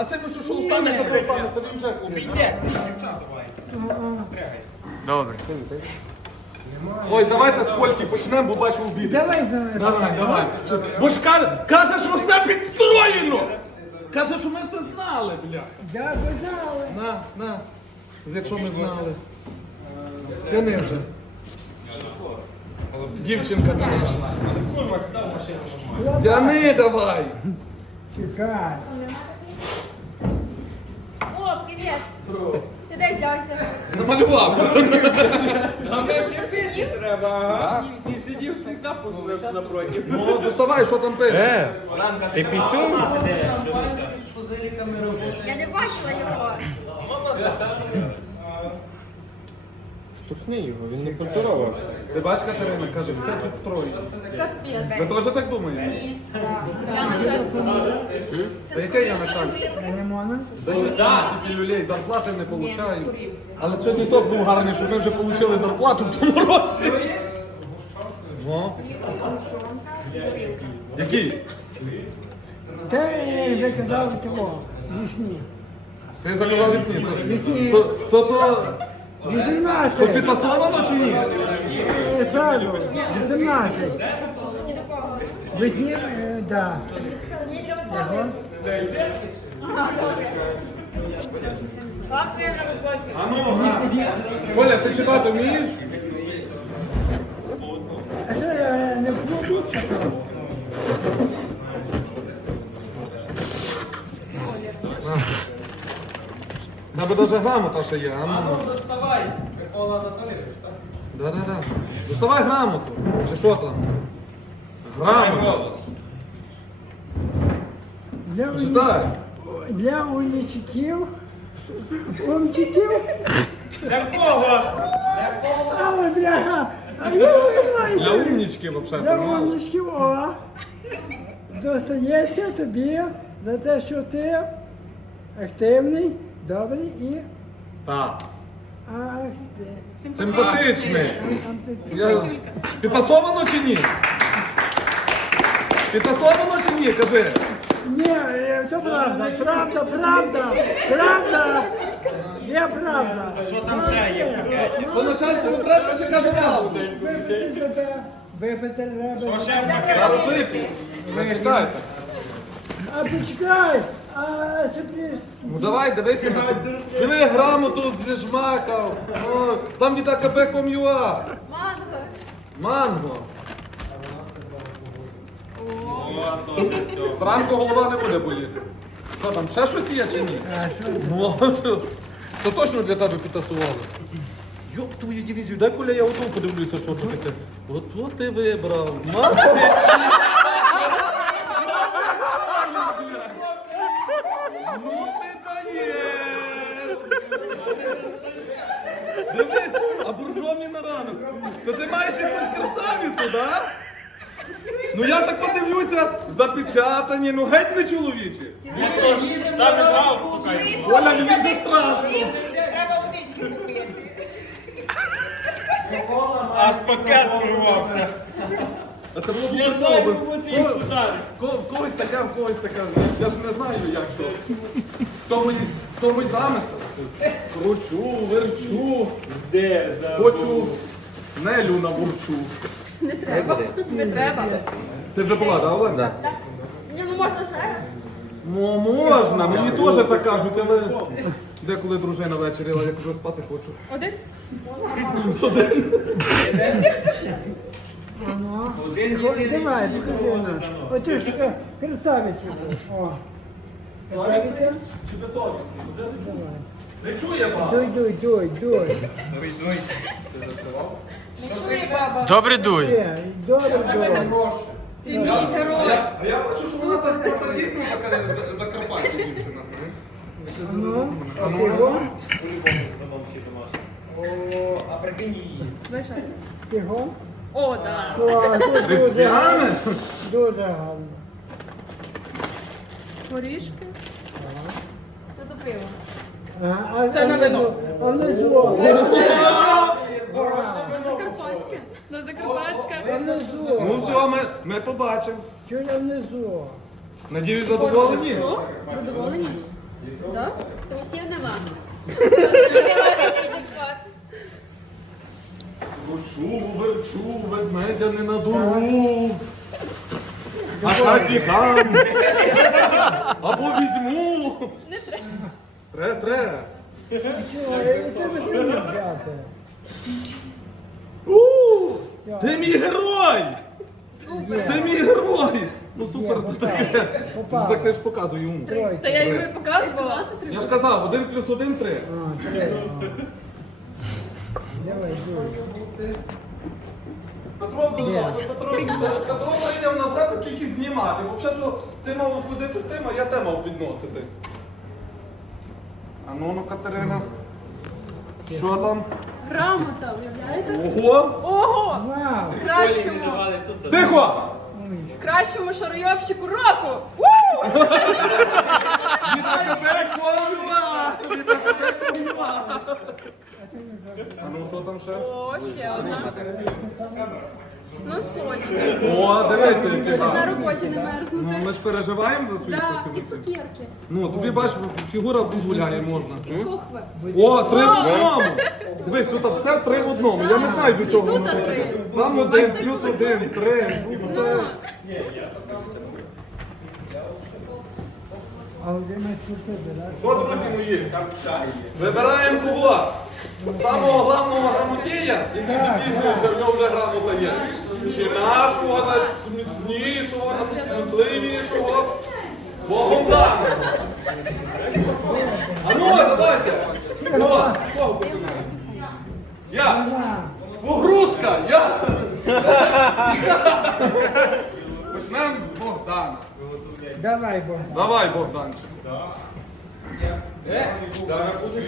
А це ми що, що устанеться, то устанеться, він вже хворіє. Добре. Ой, давайте з Кольки почнемо, бо бачу обіди. Давай зараз. Давай, давай. Бо ж каже, каже, що все підстроєно. Каже, що ми все знали, бля. Я казали. На, на. Якщо ми знали. Тяни вже. Дівчинка та наша. Тяни давай. Чекай. Привіт! Ти де взявся? Намалювався. Треба, ага. Ти сидів завжди напроти. Ну, доставай, що там пише. Е, ти пісюн? Я не бачила його. Штурхни його, він не поздоровався. Ти бачиш, Катерина, каже, все підстроєно. Ви Капець. теж так думаєте? Ні. Я начальство. Та яке я начальство? Не можна? Всі люлей, зарплати не получаю. Але сьогодні ток був гарний, що ми вже отримали зарплату в тому році. Ну. Який? Ти заказав того. Вісні. Ти заказав весні. Весні. То, то, то, то 18. підтасовано чи ні? Е, Зразу. 18. Вісні, е, да. А ну, на. Коля, ти читати вмієш? А що я не в клубі чи що? Тебе навіть грамота ще є. А ну. Ну, доставай, Микола Анатолійович, так? Да-да-да. Доставай грамоту. Чи що там? Грамоту. Для, уні... Читай. Для унічиків. Умчиків. Для кого? А, бля. А я не Для знаю. умнічки взагалі. Для мало. умничків, о. Достається тобі за те, що ти активний, добрий і Так. акти- Симпатичний. Я... Підтасовано чи ні? Підтасовано чи ні? Кажи. Ні, е, то правда, правда, правда, правда. Є правда. А що там ще є? То начальство бреше чи каже правду? Випити тебе, випити треба. Зараз вип'ю. Зачекайте. А почекай, а сюрприз. Ну давай, дивися. на це. Диви грамоту зіжмакав. О, Там від АКП.com.ua. Манго. Манго. Зранку голова не буде боліти. Що там, ще щось є чи ні? А що? Ну, то, то точно для тебе підтасували. Йоп твою дивізію, дай коля я ото подивлюся, що це таке. Ото ти вибрав. Мати ти даєш! Дивись, а буржомі на ранок. То ти маєш якусь красавицю, да? Ну я так дивлюся, запечатані, ну геть не чоловічі. Оля, мені вже страшно. Треба водички попити. Аж пакет урвався. А це було б Я знаю, бо- кому ти їх ударив. Ко- В когось така, в когось така. Я ж не знаю, як то. Хто мені, хто мені замисел? Кручу, верчу, Де? хочу Нелю на бурчу. Не треба. Ти вже була, да, Олег? Так. Ні, ну можна ще раз. Ну можна, мені теж так кажуть, але деколи дружина ввечері, але я кажу, спати хочу. Один? Ну, давай, покажи нам. Ото ж така красавиця. О, красавиця. Чи безсовісно? Вже не чую. Не чує ба. Дуй, дуй, дуй, дуй. Не чує баба. Добре дуй. Ще, Добре, добре. Ти мій А герой. я, а я бачу, що вона так так дійсно така за- закарпатська дівчина. Ну, а ти го? А прикинь її. Ти го? О, да. Клас, дуже, Різдвяне? дуже гарно. Горішки. Тут пиво. А, Це на вино. А внизу, На Закарпатське. На Закарпатське. а внизу. Ну все, ми, ми побачимо. Чого я внизу? Надіюсь, задоволені? Що? Задоволені? Да? Трусів нема. Нема такий джекпот. Верчу, ведмедя не надуру. А так і дам. Або візьму. Тре, тре. У, Ти мій герой! Ти мій герой! Ну супер, то таке. Ну, Так ти ж показуй йому. Та я йому і показувала. Я ж казав, один плюс один три. Давай. Петро, Петро, Петро прийняв на себе тільки знімати. Взагалі, ти мав ходити з тим, а я те мав підносити. А ну, ну, Катерина. Що там? Грамота, уявляєте? Ого! Ого! Вау! Кращому, Тихо! кращому шаруйовщику року! У! Від тебе корюва! А ну що там ще? О, ще одна. Ну, сочки. О, дивися, який Щоб на роботі не Ну, мерзнути. ми ж переживаємо за своїх Да, і працівників. цукерки. Ну, тобі бачиш, фігура дозволяє, можна. І кохви. О, три в одному! Дивись, тут все три в одному. Я не знаю, до чого тут воно. три. Там один, плюс один, три. Ну, Це... Так? Що, друзі мої? Вибираємо кого? Самого головного грамотія, який запізнюється, в нього вже грамота є. Чи нашого, найсміцнішого, найсмітливішого, Богом даного. А ну, давайте! О, кого починаємо? Я! Погрузка! Я! Почнемо з Богдана. Давай, бо. Давай, Богданчик.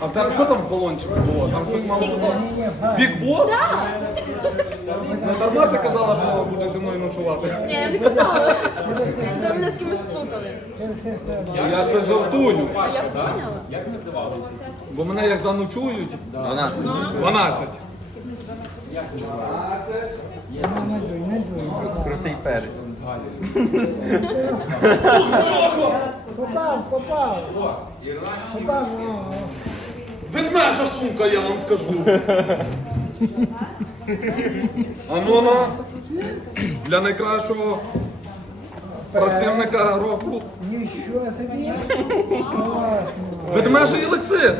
А тебе що там в колончику було? Там щось мало було? Бікбос? Не дарма ти казала, що буде зі мною ночувати. Ні, я не казала. Ви мене з кимось сплутали. Я це жартую. А я поняла. Бо мене як заночують. 12. 12. Не дуй. Крутий перець. Попав, попав. Попав, о, о. Ведмежа сумка, я вам скажу. А ну ну. Для найкращого працівника року. Нічого собі. Класно. Ведмежий елексир.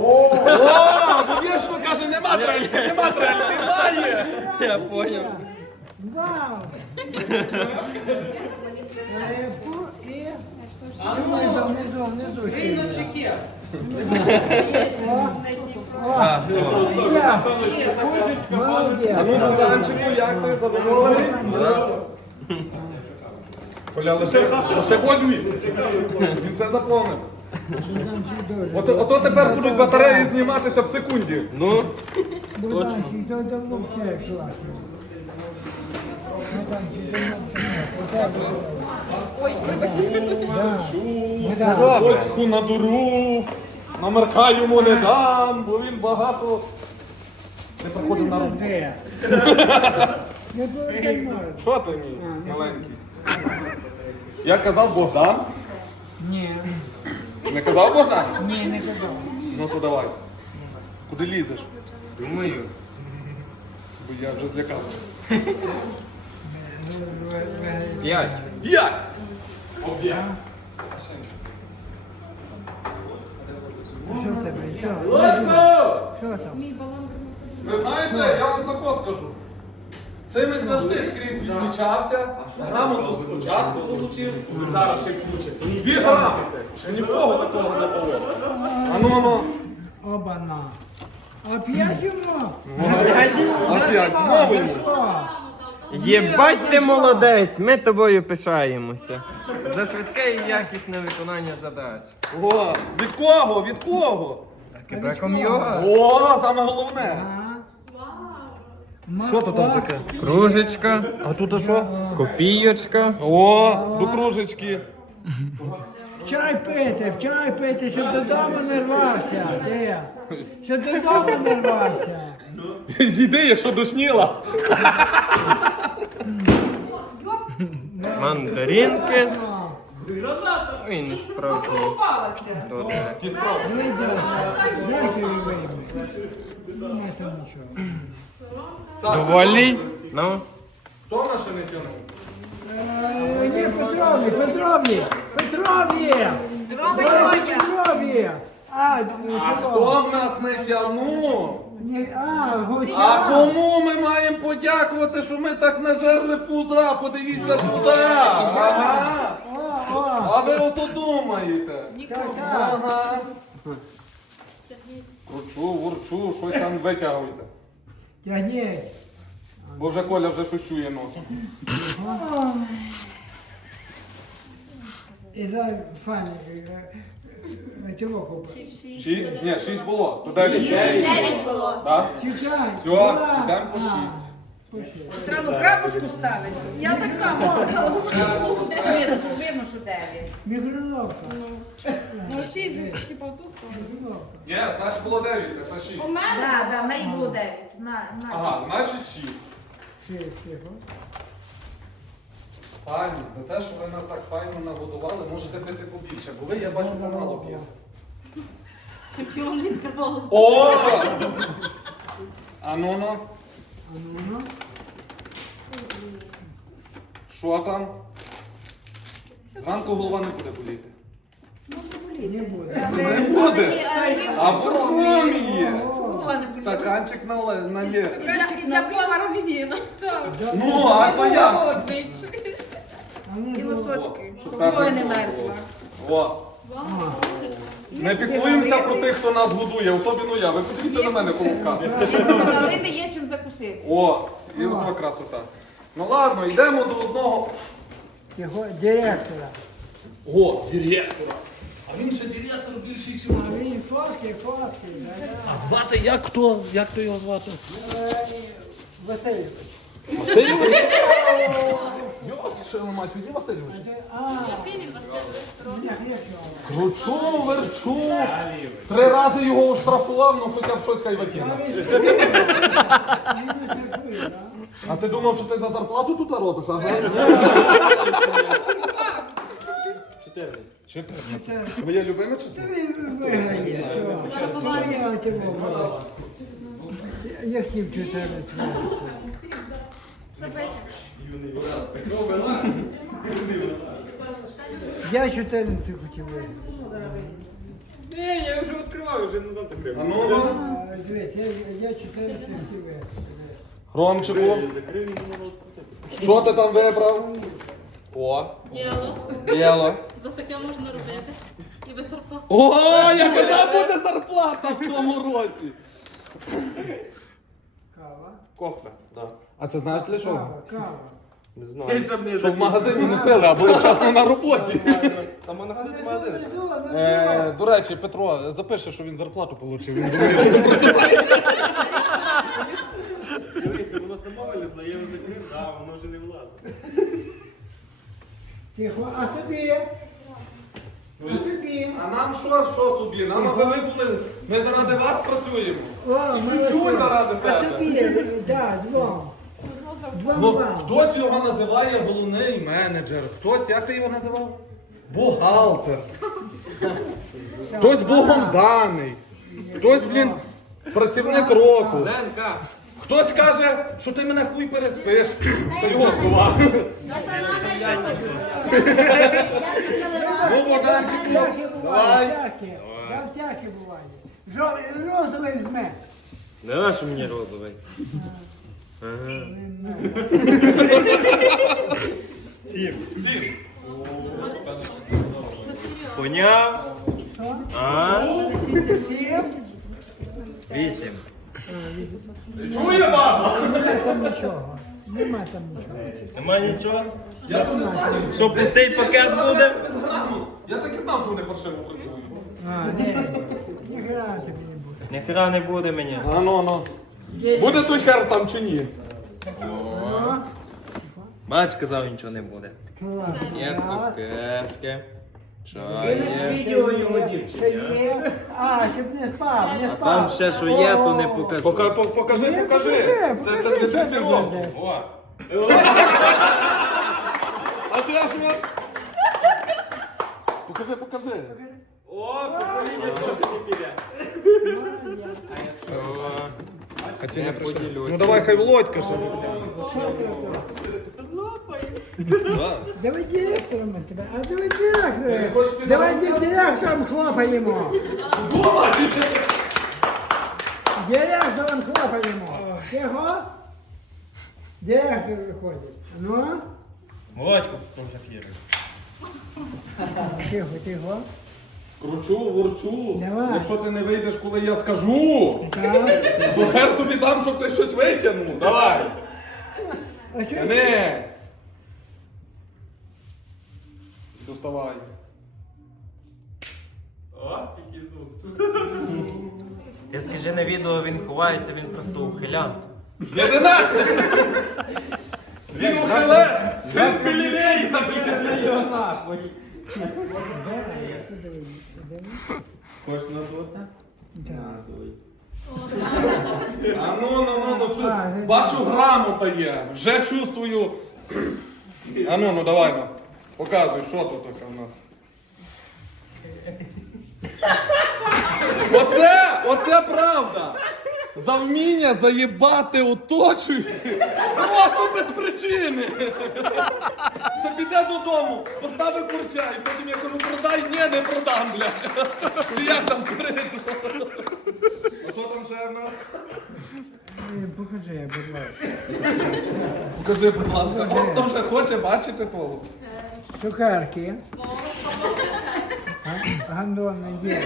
О, звісно, каже, нема трелі, нема трелі, немає. Я поняв. Вау! Рибку і... Внизу, внизу, внизу ще є. О, о, я. Молодець. А ну, Богданчику, як ти задоволений? Коля, лише, лише ходь він. Він все заповнив. Ото, ото тепер будуть батареї зніматися в секунді. Ну, Богданчик, то класно. Богданчик, то взагалі. Оце було. Ой. Да. Котьку надуру, на марка йому не дам, бо він багато не приходив на роботу. Що ти мій маленький? Я казав Богдан. Ні, Не казав Богдан? ні, не казав. Ну то давай. Куди лізеш? думаю. Бо я вже злякався. П'ять. П'ять! Що в тебе? Що? Що там? Ви знаєте, я вам тако скажу. Цим завжди скрізь відмічався. Грамоту спочатку і зараз ще получить. Дві грамоти. Ще ні в кого такого не було. А ну ну. Оба-на. Опять йому? Опять, йому. Що? Єбать ти молодець, ми тобою пишаємося. За швидке і якісне виконання задач. О, від кого? Від кого? Кибраком йога. О, саме головне. Що то там таке? Кружечка, А тут що? копійочка. О, до кружечки. Чай пити, в чай пити, щоб додому не рвався. Ти. Щоб додому не рвався. Дійди, якщо душніла. Мандаринки. Граната! Ой, не справжній. Добре. Ті справи. Дальше ви вийми. Немає там нічого. Довольний? Ну? Хто в нас ще не тягне? Е, Ні, Петрові, Петрові, Петрові! Давай Петрові! А, е, А цього. хто в нас не тягнув? Ні, а. А кому ми маємо подякувати, що ми так нажерли пуза? Подивіться сюди. Ага. О, о, А ви ото думаєте? так, так. Ага. Урчу, урчу, щось там витягуйте. Тягни. Бо вже Коля вже щось чує носом. І за фані. Чого купа? Шість? Ні, шість було. То дев'ять. Дев'ять було. Так? Чекай. Все, йдемо по шість. Треба крапочку ставити. Я так само сказала. Видно, що дев'ять. Мікроловка. Ну, шість же ж, типу, в ту сторону. Ні, значить було дев'ять, це шість. У мене? Да, да, в неї було дев'ять. На, на. Ага, значить шість. Шість, тихо. Пані, за те, що ви нас так файно нагодували, можете пити побільше, бо ви, я бачу, помало п'єте. Чемпіон Ліверпулу. О! А ну ну, А що там? Зранку голова не буде боліти. Не буде. Не буде. А в формі є. Голова не боліла. Стаканчик налє. Для, повара мівіна. Ну, а то я. Голодний, чуєш? І носочки. Ноги не було. О. Не піклуємося про тих, хто нас годує, особливо я. Ви подивіться на мене колобка. Налити є чим закусити. О, і одна красота. Ну ладно, йдемо до одного. Тихо, директора. О, директора. А він ще директор більший, ніж А він фотки, фотки. да, да. А звати як хто? Як то його звати? Васильович. Васильович? Йо, що мать, Васильович? Кручу, верчу. Три рази його оштрафував, ну хоча б щось хай да? А ти думав, що ти за зарплату тут робиш, ага? 14. 14. Твоє любиме було. Я хотів 14 Я 14 хотів виграти. Ні, я вже відкривав, вже назад закрив. А ну, ну. А, Дивись, я, я 14 хотів виграти. Громчику, Закрив і не що ти там вибрав? О, Єло. єло. За таке можна робити. І без зарплати. О, яка буде зарплата в тому році? Кава. Кофе, так. А це знаєш для чого? Кава, кава. Не знаю. Щоб не в магазині не пили, а були вчасно на роботі. Там в магазин. Е, до речі, Петро, запиши, що він зарплату отримав. Він думає, що ми просто так. Дивися, воно само вилізло, я його закрив, да, воно вже не влазить. Тихо, а собі? А собі? А нам що, що собі? Нам аби ви були, ми заради вас працюємо. О, І чуть-чуть заради А себе. собі, так, двом. Ну, вам. хтось його називає головний менеджер, хтось, як ти його називав? Бухгалтер. Хтось богом даний. Хтось, блін, працівник року. Ленка! Хтось каже, що ти мене хуй переспиш. Це його слова. Ну, Богданчику, давай. всякі бувають. Розовий візьме. Не наш мені розовий. Сім. Сім. Поняв? А? Сім. Вісім. Чує баба? Нема там нічого. Нема там нічого. Нема нічого? Я то не знаю. Що, пустий пакет буде? Я так і знав, що вони паршиво працюють. А, ні. Ніхера тобі не буде. Ніхера не буде мені. А ну, ну. Буде той хер там чи ні? Бач, казав, нічого не буде. Є цукерки. Чай. відео його є. А, щоб не спав, не спав. там ще що є, то не покажу. Пока- по- Покажи, Ні, покажи. покажи, Це це покажи, для що ти. О! А що я ж вам? Покажи, покажи. О, покоління теж не піде. А ті не поділюся. Ну давай, хай Володька ще. Давай директором от тебе. А давай директором. Давай ди- директором хлопаємо. Директором хлопаємо. Тихо. Директор виходить. Ну, Володьку фотографіруй. тихо, тихо. Кручу, ворчу. Давай. Якщо ти не вийдеш, коли я скажу, Так. то хер тобі дам, щоб ти щось витягнув. Давай. А що? Не. Доставай. О, підізнув. Ти скажи на відео, він ховається, він просто ухилянт. 11! Він ухилець! Син Пілілей! Кожна тут? А ну, ну, ну, ну, цю, бачу, грамота є. Вже чувствую. А ну, ну давай, ну. Показуй, що тут таке в нас. Оце, оце правда. За вміння заїбати оточуючих просто без причини. Це піде додому, поставив курча, і потім я кажу, продай, ні, не продам, бля. Чи як там кричу? А що там ще в нас? Е, Покажи, будь ласка. Покажи, будь ласка. От там вже хоче бачити Павло. Цукерки. А? Гандон не є.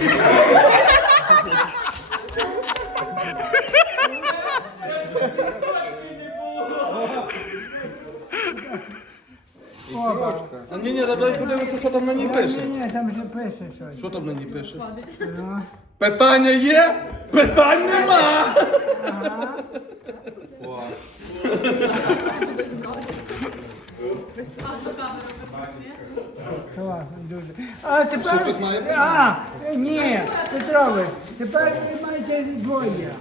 А ні, ні, дай подивимося, що там на ній пише. Ні, там вже пише щось. Що там на ній пише? Ну, Питання є? Питань нема. класно, дуже. А тепер. має? А, ні, Петрович, тепер ви маєте двоє.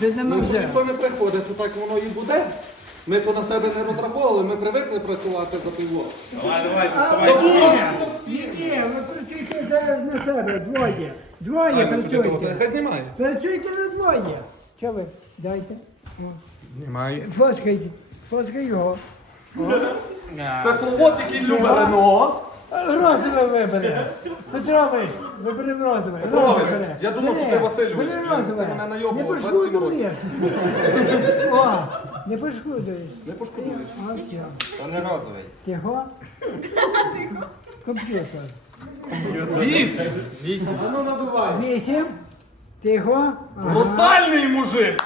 Ти не Ну, може. ніхто не приходить, то так воно і буде. Ми то на себе не розраховували, ми привикли працювати за пиво. Давай, давай, А, доставай. ні, ні, ні, ви працюйте зараз на себе, двоє. Двоє працюйте. Хай знімає. Працюйте на двоє. Що ви? Дайте. О, Знімає. Фоткайте. Фоткай його. Це слово тільки любить Рено. Розове вибере. Петрович, вибери розове. Петрович, я думав, що ти Васильович. Ти розове. мене найобував Не 27 років. пошкодуєш. О, не пошкодуєш. Не пошкодуєш. Що. Та не розовий. Тихо. Комп'ютер. Вісім. Вісім. Тихо. Ага. Брутальний мужик.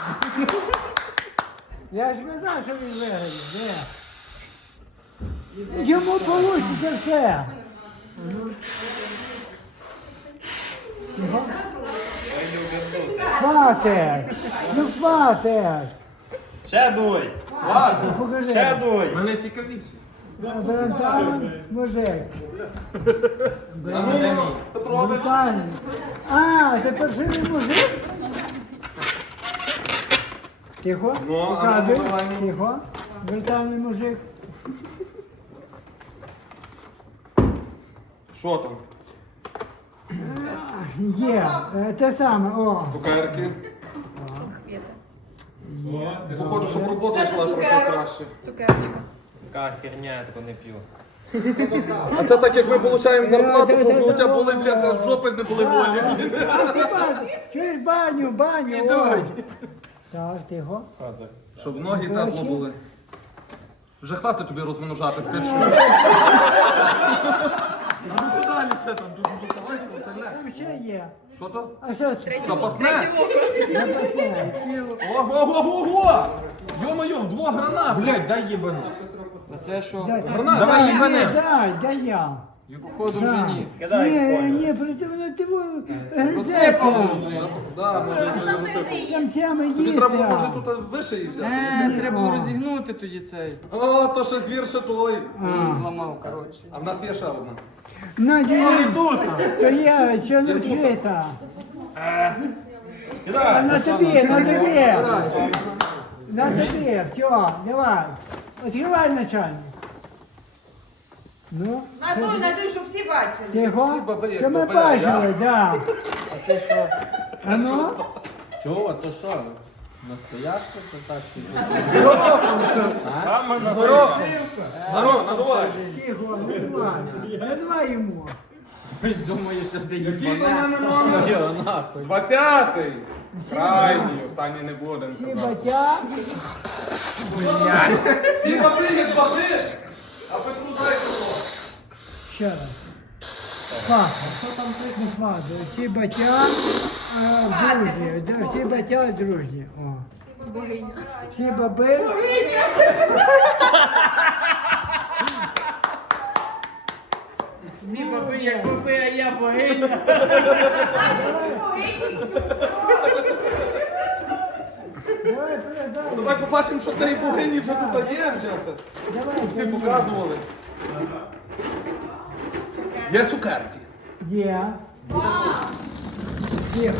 Я ж казав, що він виграє. Де? Йому вийде все. Хватить. Ну хватить. Ще дуй. Ладно. Покажи. Ще дуй. Мене цікавіше. Брутальний мужик. А ну, Петрович. А, це перший мужик? Тихо. Ну, а ну, Показуй. давай, ну. Тихо. Брутальний мужик. Що там? Є. Е, Те саме. О. Цукерки. Є. Походу, щоб робота йшла трохи краще. Цукерочка. Така херня, я не п'ю. А це так, як ми отримуємо зарплату, щоб у тебе були, да. бляха, жопи не були волі. А, ти бачиш, Чуєш баню, баню. Ой. Так, тихо. Щоб ноги тепло були. Вже хватить тобі розмножати, скажи. А що далі ще там? Тут доставайся, остальне. Там ще є. Що то? А що це? Запасне? Запасне. Ого-го-го-го! Йо-моє, в два гранат! Блядь, дай їбану. Дай, Гранат. дай. Дай, дай я. Походу вже ні. Кидай, Ні, ні, просто воно ти гризеться. Да, може, Там Кінцями тобі треба було, може, тут вище її взяти. Е, треба було розігнути тоді цей. О, то ще звір ще той. Зламав, коротше. А в нас є ще одна. На ділі тут. То я, що не вчита. А на тобі, на тобі. На тобі, все, давай. Відкривай начальник. Ну, Надуй, надуй, щоб всі бачили. тихо. баби, Що ми баби, бачили, да. А ти що? А ну, Чого, то що? Настояще це так? Здорово, надувай. тихо, ну давай. Ну давай йому. Думаю, що ти Який до мене номер? Двадцятий. Крайній, останній не будемо Всі казати. батя. Всі баби є баби, а Петру дай кого. Ще раз. Паха, що там ти не смазує? Всі батя а, дружні. да, Всі батя дружні. О. Всі баби. Всі баби, як баби, а я богиня. Давай перезай. Ну, Давай побачимо, що тієї богині вже тут є, блядь. Всі показували. Є цукерки. Є. Ти